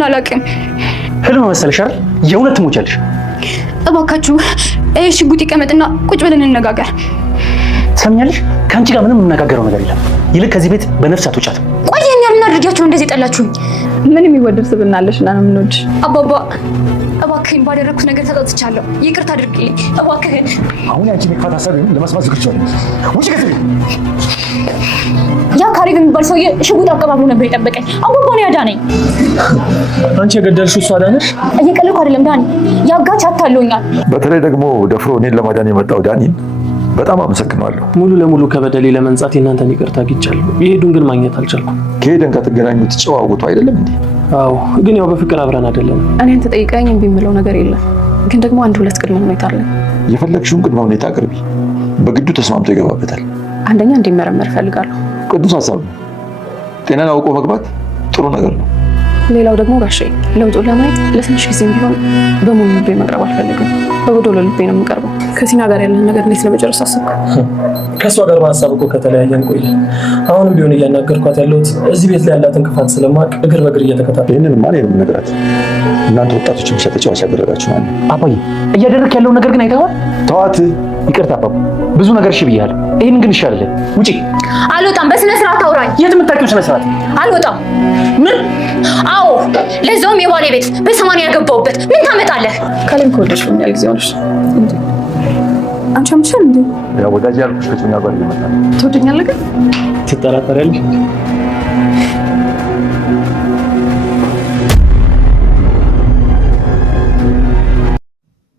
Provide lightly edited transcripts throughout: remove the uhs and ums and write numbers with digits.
ይሁን አላውቅም። ህልም መሰለሽ አይደል? የእውነት ትሞቻለሽ። እባካችሁ ሽጉጥ ይቀመጥና ቁጭ ብለን እንነጋገር። ትሰምኛለሽ? ከአንቺ ጋር ምንም የምነጋገረው ነገር የለም። ይልቅ ከዚህ ቤት በነፍስ አትወጫትም። ቆይ እኛ ምን አድርጊያችሁ እንደዚህ ጠላችሁኝ? ምን የሚወደድ ስብዕና አለሽ እና ነው የምንወድሽ? አባባ እባክህን ባደረኩት ነገር ተጸጽቻለሁ። ይቅርታ አድርግልኝ እባክህን። አሁን ያንቺ መጥፋት ሀሳብ ለመስማት ዝግጁ ነኝ። ውጪ ከዚህ ቤት። ያ ካሌብ የሚባል ሰውዬ ሽጉጥ አቀባብሎ ነበር የጠበቀኝ። አባባ ነው ያዳነኝ። አንቺ የገደልሽው እሱ አዳነሽ? እየቀለድኩ አይደለም ዳኒ፣ ያጋች አታለውኛል። በተለይ ደግሞ ደፍሮ እኔን ለማዳን የመጣው ዳኒን በጣም አመሰግናለሁ። ሙሉ ለሙሉ ከበደሌ ለመንጻት የእናንተን ይቅርታ አግኝቻለሁ። የሄዱን ግን ማግኘት አልቻልኩም። ከሄደን ከተገናኙ ትጨዋወቱ አይደለም እንዴ? አዎ፣ ግን ያው በፍቅር አብረን አይደለም። እኔን ተጠይቀኝ እምቢ የምለው ነገር የለም፣ ግን ደግሞ አንድ ሁለት ቅድመ ሁኔታ አለ። የፈለግሽውን ቅድመ ሁኔታ አቅርቢ። በግዱ ተስማምቶ ይገባበታል። አንደኛ እንዲመረመር እፈልጋለሁ። ቅዱስ ሀሳብ ነው። ጤናን አውቆ መግባት ጥሩ ነገር ነው። ሌላው ደግሞ ጋሼ ለውጡን ለማየት ለትንሽ ጊዜም ቢሆን በሙሉ ልቤ መቅረብ አልፈልግም። በጎዶሎ ልቤ ነው የምቀርበው። ከቲና ጋር ያለን ነገር እንዴት ለመጨረስ አሰብኩ? ከእሷ ጋር በሀሳብ እኮ ከተለያየን ቆየ። አሁንም ቢሆን እያናገርኳት ያለሁት እዚህ ቤት ላይ ያላትን ክፋት ስለማቅ እግር በእግር እየተከታተልኩ ይህንን ማን ነው የምነግራት? እናንተ ወጣቶች ብቻ ተጫዋች ያደረጋችሁ ማለት ነው። አባዬ እያደረክ ያለው ነገር ግን አይተኸዋል? ተዋት። ይቅርታ አባቡ፣ ብዙ ነገር እሺ ብያለሁ። ይሄን ግን እሺ አይደለም። ውጪ። አልወጣም። በስነ ስርዓት አውራኝ። የት የምታውቂው ስነ ስርዓት? አልወጣም። ምን? አዎ፣ ለዛውም የባሌ ቤት በሰማንያ ያገባውበት። ምን ታመጣለህ? ካሌም ከወደድሽ ምን ያህል ጊዜ ሆነሽ? አንቺ አምሻል እንዴ? ያው ወዳጅ ያልኩሽ ከጭኛ ጋር ይመጣል። ትወደኛለህ ግን? ትጠራጠሪያለሽ?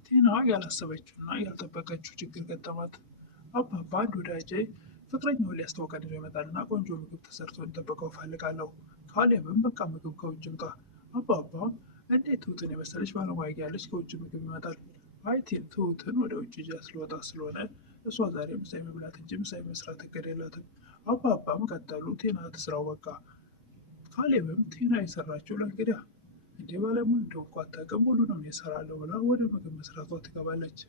ቲና ያላሰበችውና ያልጠበቀችው ችግር ገጠማት። አባባ አንድ ወዳጄ ፍቅረኛውን ሊያስተዋውቀን ይዞ ይመጣልና ቆንጆ ምግብ ተሰርቶ እንጠብቀው እፈልጋለሁ። ካሌብም በቃ ምግብ ከውጭ ምጣ። አባባ እንዴት ትሁትን የመሰለች ባለሙያ ያለች ከውጭ ምግብ ይመጣል? አይ ትሁትን ወደ ውጭ ይዣ ስለወጣ ስለሆነ እሷ ዛሬ ምሳ መብላት እንጂ ምሳ መስራት እቅድ የላትም። አባባም ቀጠሉ። ቲና ትስራው በቃ። ካሌብም ቲና የሰራችው ለእንግዲያ እንደ ባለሙያ እንደሆንኩ አታውቅም፣ ሁሉንም እሰራለሁ ብላ ወደ ምግብ መስራቷ ትገባለች።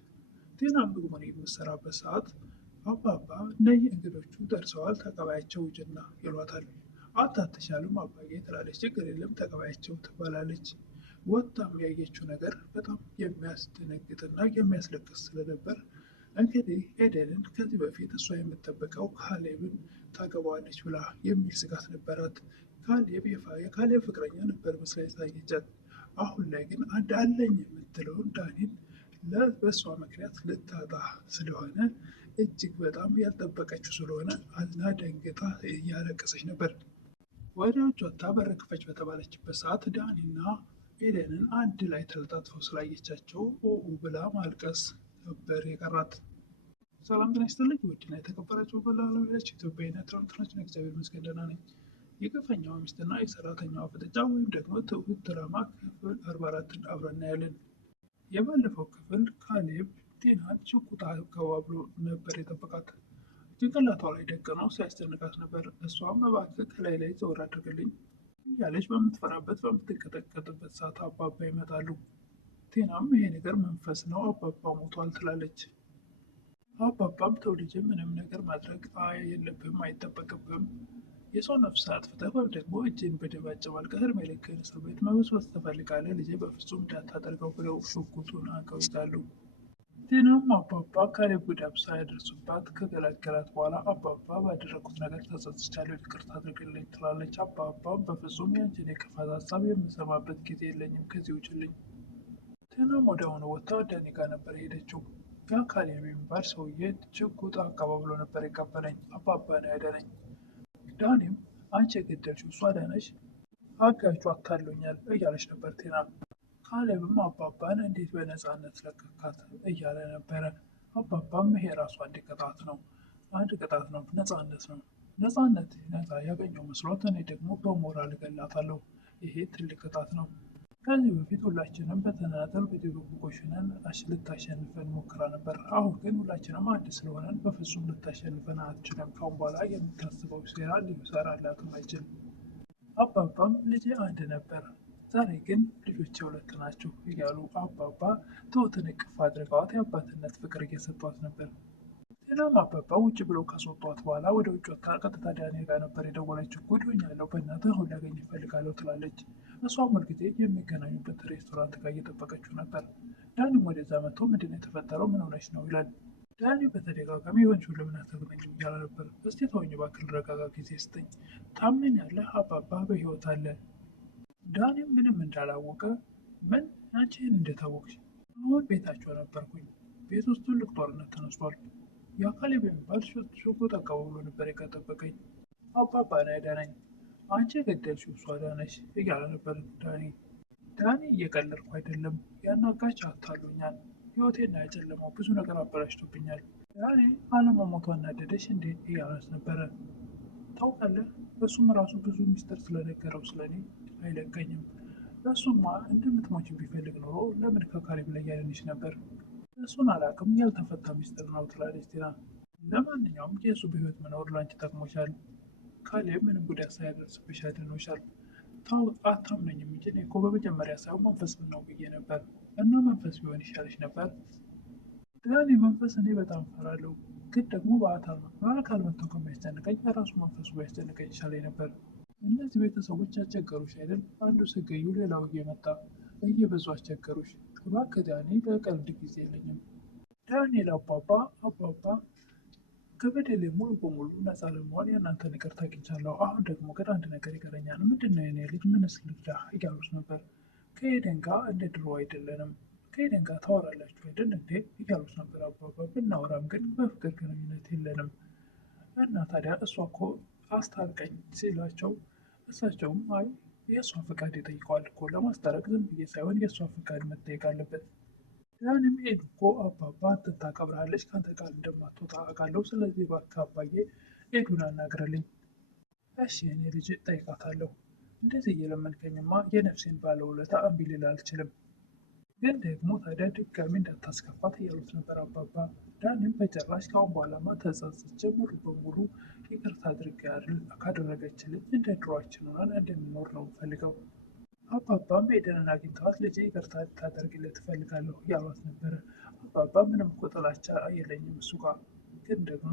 ቲና ምግቡን የምትሰራበት ሰዓት አባባ እነዚህ እንግዶቹ ደርሰዋል፣ ተቀባያቸው ውጭና ይሏታል። አታትሻልም አባዬ ትላለች። ችግር የለም ተቀባያቸው ትባላለች። ወጣም ያየችው ነገር በጣም የሚያስደነግጥና የሚያስለቅስ ስለነበር እንግዲህ ኤደንን ከዚህ በፊት እሷ የምትጠብቀው ካሌብን ታገባዋለች ብላ የሚል ስጋት ነበራት። የካሌብ ፍቅረኛ ነበር መስላ የታየቻት። አሁን ላይ ግን አንድ አለኝ የምትለውን ዳኒን በእሷ ምክንያት ልታጣ ስለሆነ እጅግ በጣም ያልጠበቀችው ስለሆነ አዝና ደንግጣ እያለቀሰች ነበር። ወደ ውጭ ወጥታ በር ክፈች በተባለችበት ሰዓት ዳኒና ኤደንን አንድ ላይ ተለጣጥፈው ስላየቻቸው ብላ ማልቀስ ነበር የቀራት። ሰላም ጤና ይስጥልኝ ውድና የተከበራችሁ በላላዊያች ኢትዮጵያዊነት ትራንትናችን እግዚአብሔር ይመስገን ደህና ነኝ። የግፈኛዋ ሚስትና የሰራተኛዋ ፍጥጫ ወይም ደግሞ ትሁት ድራማ ክፍል 44ን አብረን እናያለን። የባለፈው ክፍል ካሌብ ቲናን ሽጉጥ አቀባብሎ ነበር የጠበቃት። ጭንቅላቷ ላይ ደቅነው ሲያስጨንቃት ነበር። እሷም እባክህ ከላይ ላይ ዘወር አድርግልኝ እያለች በምትፈራበት በምትንቀጠቀጥበት ሰዓት አባባ ይመጣሉ። ቲናም ይሄ ነገር መንፈስ ነው፣ አባባ ሞቷል ትላለች። አባባም ተው ልጅ ምንም ነገር ማድረግ የለብህም አይጠበቅብህም፣ የሰው ነፍስ አጥፍተህ ወይም ደግሞ እጅን በደም አጨማልቀህ እድሜ ልክህን እስር ቤት መበስበስ ትፈልጋለህ፣ ልጄ በፍጹም እንዳታደርገው ብለው ሽጉጡን አንቀው ይዛሉ። ቲናም አባባ ካሌብ ጉዳት ሳያደርሱባት ከገላገላት በኋላ አባባ ባደረጉት ነገር ተጸጽቻለሁ፣ ይቅርታ አድርግልኝ ትላለች። አባባም በፍጹም ያንቺን የክፋት ሀሳብ የምሰማበት ጊዜ የለኝም፣ ከዚህ ውጭልኝ። ቲናም ወዲያውኑ ወጥታ ወደ እኔ ጋር ነበር የሄደችው። ያ ካሌብ የሚባል ሰውዬ ሽጉጥ አቀባብሎ ነበር የቀበለኝ፣ አባባ ነው ያዳነኝ። ዳኒም አንቺ የገደልሽው እሷ አዳነሽ፣ አጋቹ አታሎኛል እያለች ነበር ቲና። ካሌብም አባባን እንዴት በነፃነት ለቀካት እያለ ነበረ። አባባም ይሄ ራሱ አንድ ቅጣት ነው፣ ነፃነት ነው። ነፃነት ነፃ ያገኘው መስሎት እኔ ደግሞ በሞራል እገላታለሁ፣ ይሄ ትልቅ ቅጣት ነው። ከዚህ በፊት ሁላችንም በተናጠል በድብብቆሽነን ልታሸንፈን ሞክራ ነበር። አሁን ግን ሁላችንም አንድ ስለሆነን በፍጹም ልታሸንፈን አትችልም። ካሁን በኋላ የምታስበው ሴራ ሊሰራላትም አይችልም። አባባም ልጄ አንድ ነበር፣ ዛሬ ግን ልጆቼ ሁለት ናቸው እያሉ አባባ ትሁትን እቅፍ አድርገዋት የአባትነት ፍቅር እየሰጧት ነበር። ሌላም አባባ ውጭ ብለው ካስወጧት በኋላ ወደ ውጭ ወጥታ ቀጥታ ዳንኤል ጋር ነበር የደወለችው። ጉድ ሆኛለሁ፣ በእናትህ አሁን ላገኝ እፈልጋለሁ ትላለች። እሷም ሁልጊዜ የሚገናኙበት ሬስቶራንት ጋር እየጠበቀችው ነበር። ዳኒም ወደዛ መጥቶ ምንድን ነው የተፈጠረው? ምን ሆነች ነው ይላል። ዳኒ በተደጋጋሚ የሆንሽውን ለምን አትነግረኝም እያለ ነበር። እስቲ ተወኝ እባክህ ልረጋጋ፣ ጊዜ ስጠኝ። ታምነኛለህ? አባባ በህይወት አለ። ዳኒም ምንም እንዳላወቀ ምን አንቺ ይህን እንደታወቅሽ? አሁን ቤታቸው ነበርኩኝ። ቤት ውስጥ ትልቅ ጦርነት ተነስቷል። የአካሌብ የሚባል ሽጉጥ አቀባብሎ ነበር የጠበቀኝ። አባባ ነው ያዳነኝ። አንቺ የገደልሽው እሷ ዳነሽ እያለ ነበር ዳኒ። ዳኒ እየቀለድኩ አይደለም፣ ያናጋች አታሉኛል። ህይወቴና ያጨለማው ብዙ ነገር አበላሽቶብኛል። ዳኒ አለመሞቷ እናደደሽ እንዴ እያለት ነበረ። ታውቃለህ፣ እሱም ራሱ ብዙ ሚስጥር ስለነገረው ስለኔ አይለቀኝም። እሱማ እንደምትሞች ቢፈልግ ኖሮ ለምን ከካሌብ ላይ ያለንሽ ነበር? እሱን አላውቅም፣ ያልተፈታ ሚስጥር ነው ትላለች ቲና። ለማንኛውም የእሱ በህይወት መኖር ላንቺ ጠቅሞሻል። ካሌብ ምንም ጉዳት ሳያደርስብሽ አድኖሻል። አታምነኝም እንጂ እኔ እኮ በመጀመሪያ ሳይሆን መንፈስ ነው ብዬ ነበር። እና መንፈስ ቢሆን ይሻልሽ ነበር። ዳኒ መንፈስ እኔ በጣም እፈራለሁ፣ ግን ደግሞ በአካል መጥተው ከሚያስጨንቀኝ የራሱ መንፈሱ ቢያስጨንቀኝ ይሻለኝ ነበር። እነዚህ ቤተሰቦች አስቸገሩሽ አይደል? አንዱ ስገዩ ሌላው እየመጣ እየበዙ አስቸገሩሽ። እባክህ ዳኒ፣ ለቀልድ ጊዜ የለኝም። ዳንኤል አባባ ከበደሌ ሙሉ በሙሉ ነፃ ለመሆን የእናንተን ይቅርታ አግኝቻለሁ። አሁን ደግሞ ግን አንድ ነገር ይቀረኛል። ምንድነው የኔ ልጅ? ምንስ ልርዳህ? እያሉት ነበር። ከኤደን ጋር እንደ ድሮ አይደለንም። ከኤደን ጋር ታወራላችሁ አይደል እንዴ? እያሉት ነበር አባባ። ብናወራም ግን በፍቅር ግንኙነት የለንም እና ታዲያ እሷ እኮ አስታርቀኝ ሲላቸው እሳቸውም አይ የእሷ ፈቃድ ይጠይቀዋል እኮ ለማስታረቅ ዝም ብዬ ሳይሆን የእሷ ፈቃድ መጠየቅ አለበት። ያንም ኤዱ እኮ አባባ አንተን ታከብርሃለች፣ ከአንተ ቃል እንደማትወጣ አውቃለሁ። ስለዚህ እባክህ አባዬ ኤዱን አናግረልኝ። እሺ እኔ ልጅ እጠይቃታለሁ። እንደዚህ እየለመንከኝማ የነፍሴን ባለውለታ እምቢ ልል አልችልም። ግን ደግሞ ታዲያ ድጋሚ እንዳታስከፋት እያሉት ነበር አባባ። ዳንም በጭራሽ ካሁን በኋላማ ተጸጽቼ ሙሉ በሙሉ ይቅርታ አድርጌ ካደረገችልኝ እንደ ድሯችን ሆነን እንድንኖር ነው የምፈልገው። አባባም ኤደንን አግኝተዋት ልጄ ይቅርታ ልታደርግለት እፈልጋለሁ እያሏት ነበረ። አባባ ምንም እኮ ጥላቻ የለኝም እሱ ጋር፣ ግን ደግሞ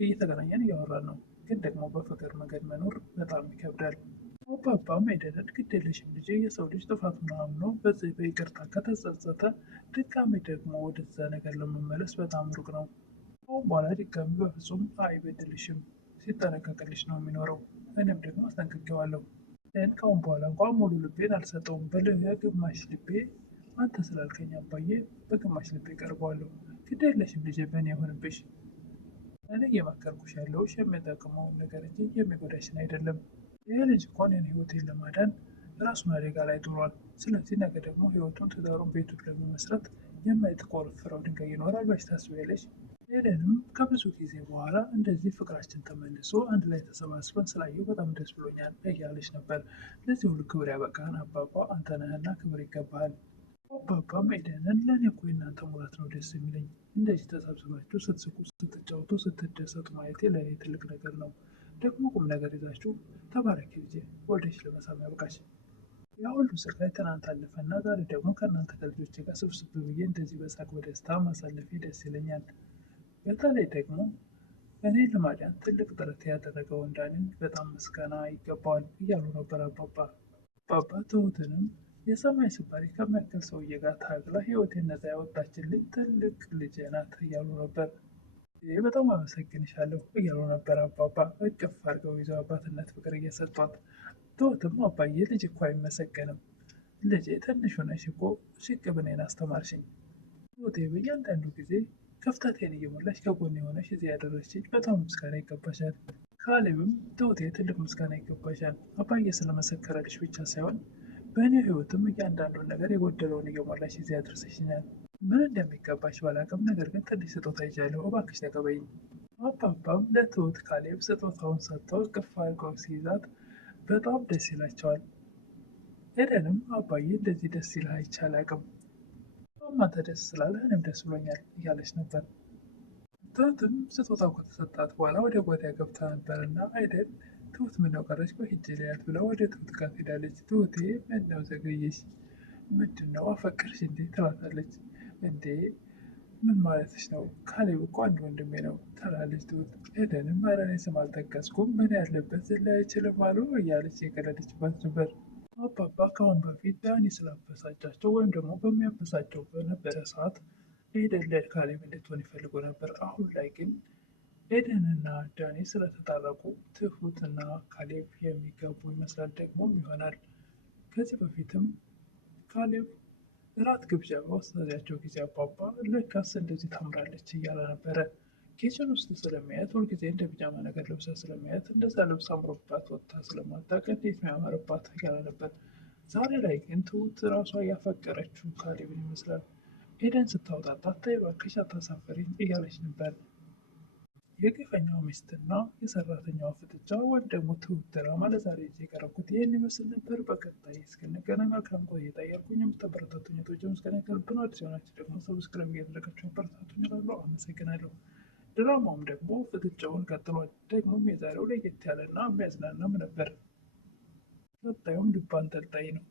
እየተገናኘን እያወራን ነው፣ ግን ደግሞ በፍቅር መንገድ መኖር በጣም ይከብዳል። አባባም ኤደንን ግድ የለሽም ልጄ፣ የሰው ልጅ ጥፋቱን አምኖ በዚህ በይቅርታ ከተጸጸተ ድጋሚ ደግሞ ወደዛ ነገር ለመመለስ በጣም ሩቅ ነው። አሁን በኋላ ድጋሚ በፍጹም አይበድልሽም፣ ሲጠነቀቅልሽ ነው የሚኖረው። እኔም ደግሞ አስጠንቅቄዋለሁ። ከአሁን በኋላ እንኳን ሙሉ ልቤን አልሰጠውም። በግማሽ ልቤ አንተ ስላልከኝ አባዬ በግማሽ ልቤ ቀርበዋለሁ። ግድ የለሽም ልጄ፣ በእኔ የሆንብሽ። እኔ እየመከርኩሽ ያለውሽ የሚጠቅመውን ነገር እንጂ የሚጎዳሽን አይደለም። ይህ ልጅ እንኳን የኔ ህይወቴን ለማዳን ራሱን አደጋ ላይ ጥሏል። ስለዚህ ነገ ደግሞ ህይወቱን፣ ትዳሩን፣ ቤቱን ለመመስረት የማይቆፍረው ድንጋይ ይኖራል ብለሽ ታስቢያለሽ? ኤደንም ከብዙ ጊዜ በኋላ እንደዚህ ፍቅራችን ተመልሶ አንድ ላይ ተሰባስበን ስላየው በጣም ደስ ብሎኛል እያለች ነበር። ለዚህ ሁሉ ክብር ያበቃህን አባባ አንተ ነህና ክብር ይገባሃል። አባባም ኤደንን ለእኔ እኮ የእናንተ ሙላት ነው ደስ የሚለኝ። እንደዚህ ተሰብስባችሁ ስትስቁ፣ ስትጫወቱ፣ ስትደሰቱ ማየቴ ለእኔ ትልቅ ነገር ነው። ደግሞ ቁም ነገር ይዛችሁ ተባረኪ ልጄ፣ ወልደሽ ለመሳም ያብቃሽ። ያ ሁሉ ስቃይ ትናንት አለፈና ዛሬ ደግሞ ከእናንተ ከልጆቼ ጋር ስብስብ ብዬ እንደዚህ በሳቅ በደስታ ማሳለፌ ደስ ይለኛል። በተለይ ደግሞ እኔን ለማዳን ትልቅ ጥረት ያደረገውን ዳኒን በጣም ምስጋና ይገባዋል እያሉ ነበር አባባ። አባባ ትሁትንም የሰማይ ስባሪ ከሚያክል ሰውዬ ጋር ታግላ ህይወቴን ነፃ ያወጣችልኝ ትልቅ ልጄ ናት እያሉ ነበር። ይህ በጣም አመሰግንሻለሁ እያሉ ነበር አባባ። እቅፍ አድርገው ይዘው አባትነት ፍቅር እየሰጧት። ትሁትም አባዬ ልጅ እኮ አይመሰገንም፣ ልጄ ትንሽ ሆነሽ እኮ ሽቅብኔን አስተማርሽኝ። ትሁቴ በእያንዳንዱ ጊዜ ክፍተቴን እየሞላሽ ከጎን የሆነሽ እዚህ ያደረስችኝ በጣም ምስጋና ይገባሻል። ካሌብም ትሁቴ ትልቅ ምስጋና ይገባሻል፣ አባዬ ስለመሰከረልሽ ብቻ ሳይሆን በእኔ ህይወትም እያንዳንዱን ነገር የጎደለውን እየሞላሽ እዚህ ያደረሰሽኛል። ምን እንደሚገባሽ ባላቅም፣ ነገር ግን ትንሽ ስጦታ ይዣለሁ፣ እባክሽ ተቀበይኝ። አባባም ለትሁት ካሌብ ስጦታውን ሰጥተው እቅፍ አድርገው ሲይዛት በጣም ደስ ይላቸዋል። ኤደንም አባዬ እንደዚህ ደስ ይልህ አይቼ አላቅም፣ አንተ ደስ ስላለህ እኔም ደስ ብሎኛል እያለች ነበር። ትሁትም ስጦታው ከተሰጣት በኋላ ወደ ጓዳ ገብታ ነበርና ኤደን ትሁት ምነው ቀረች በሂጅ ላያት ብላ ወደ ትሁት ጋር ሄዳለች። ትሁቴ ምነው ዘገየሽ? ምንድነው አፈቀርሽ እንዴ ትላታለች። እንዴ ምን ማለትሽ ነው? ካሌብ እኮ አንድ ወንድሜ ነው ትላለች ትሁት። ኤደንም ኧረ እኔ ስም አልጠቀስኩም፣ ምን ያለበት ዝላይ አይችልም አሉ እያለች የቀለደችባት ነበር። አባባ ከአሁን በፊት ዳኒ ስላበሳጫቸው ወይም ደግሞ በሚያበሳጨው በነበረ ሰዓት ኤደን ለካሌብ እንድትሆን ይፈልጉ ነበር። አሁን ላይ ግን ኤደንና ዳኒ ስለተጣረቁ ትሁትና ካሌብ የሚጋቡ ይመስላል፣ ደግሞም ይሆናል። ከዚህ በፊትም ካሌብ እራት ግብዣ በወሰዳቸው ጊዜ አባባ ለካስ እንደዚህ ታምራለች እያለ ነበረ። ኪችን ውስጥ ስለሚያየት ሁልጊዜ እንደ ቢጃማ ነገር ለብሳ ስለሚያየት እንደዛ ልብስ አምሮባት ወጥታ ስለማታውቅ እንዴት ነው ያማረባት እያለ ነበር። ዛሬ ላይ ግን ትሁት ራሷ ያፈቀረችው ካሌብን ይመስላል። ኤደን ስታወጣጣት ተይ እባክሽ አታሳፍሪኝ እያለች ነበር። የግፈኛው ሚስትና የሰራተኛዋ ፍጥጫ ወይም ደግሞ ትሁት ድራማ ለዛሬ የቀረብኩት ይህን ይመስል ነበር። በቀጣይ እስክንገናኝ መልካም ቆይታ እያልኩኝ የምታበረታቱኝ ቶችን እስከነገልብን አዲስ የሆናችሁ ደግሞ ሰብስክራይብ እያደረጋችሁ አበረታቱኝ እላለሁ። አመሰግናለሁ። ድራማውም ደግሞ ፍጥጫውን ቀጥሏል። ደግሞም የዛሬው ለየት ያለና የሚያዝናናም ነበር። ቀጣዩም ልብ አንጠልጣይ ነው።